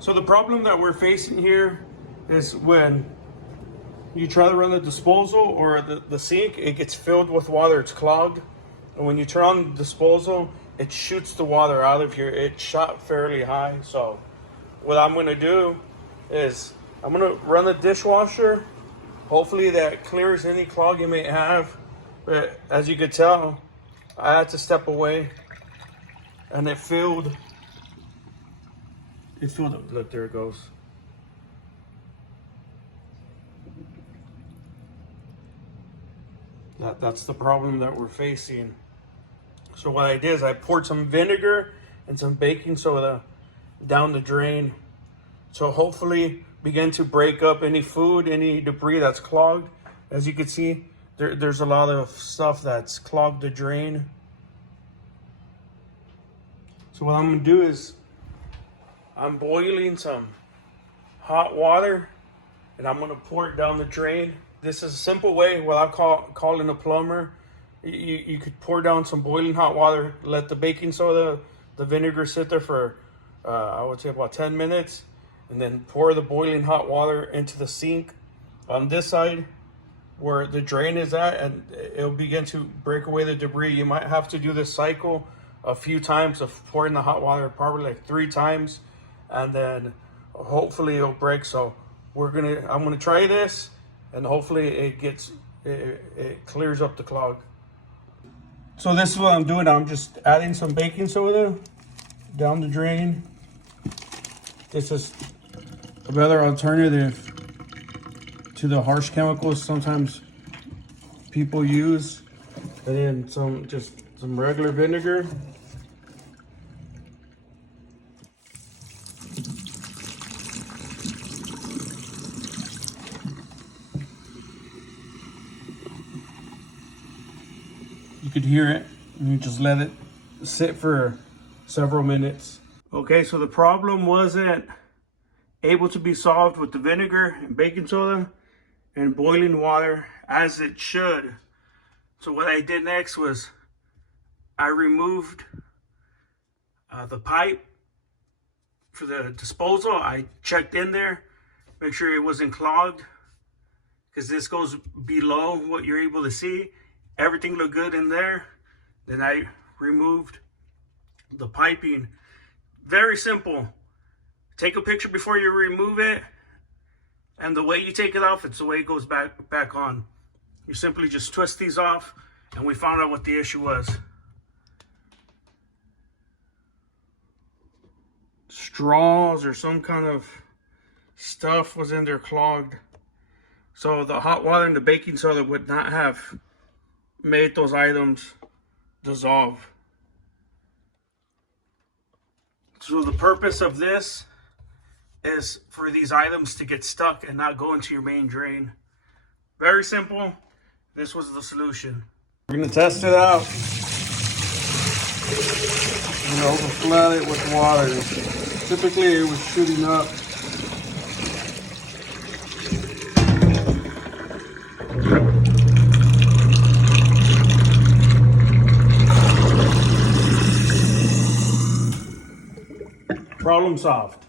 So the problem that we're facing here is when you try to run the disposal or the sink, it gets filled with water, it's clogged. And when you turn on the disposal, it shoots the water out of here. It shot fairly high. So what I'm gonna do is I'm gonna run the dishwasher. Hopefully that clears any clog you may have. But as you could tell, I had to step away and it filled up. Look, there it goes. That's the problem that we're facing. So what I did is I poured some vinegar and some baking soda down the drain. So hopefully begin to break up any food, any debris that's clogged. As you can see, there's a lot of stuff that's clogged the drain. So what I'm gonna do is I'm boiling some hot water and I'm gonna pour it down the drain. This is a simple way without calling a plumber. You could pour down some boiling hot water, let the baking soda, the vinegar sit there for, I would say about 10 minutes, and then pour the boiling hot water into the sink on this side where the drain is at, and it'll begin to break away the debris. You might have to do this cycle a few times of pouring the hot water, probably like 3 times, and then hopefully it'll break. So I'm gonna try this, and hopefully it clears up the clog. So this is what I'm doing. I'm just adding some baking soda down the drain. This is a better alternative to the harsh chemicals sometimes people use. And then some regular vinegar. You could hear it, and you just let it sit for several minutes. Okay, so the problem wasn't able to be solved with the vinegar and baking soda and boiling water as it should. So what I did next was I removed the pipe for the disposal. I checked in there, make sure it wasn't clogged, because this goes below what you're able to see. Everything looked good in there. Then I removed the piping. Very simple. Take a picture before you remove it, and the way you take it off, it's the way it goes back on. You simply just twist these off, and we found out what the issue was. Straws or some kind of stuff was in there clogged. So the hot water and the baking soda would not have made those items dissolve. So the purpose of this is for these items to get stuck and not go into your main drain. Very simple. This was the solution. We're gonna test it out. We're gonna overflood it with water. Typically it was shooting up. Problem solved.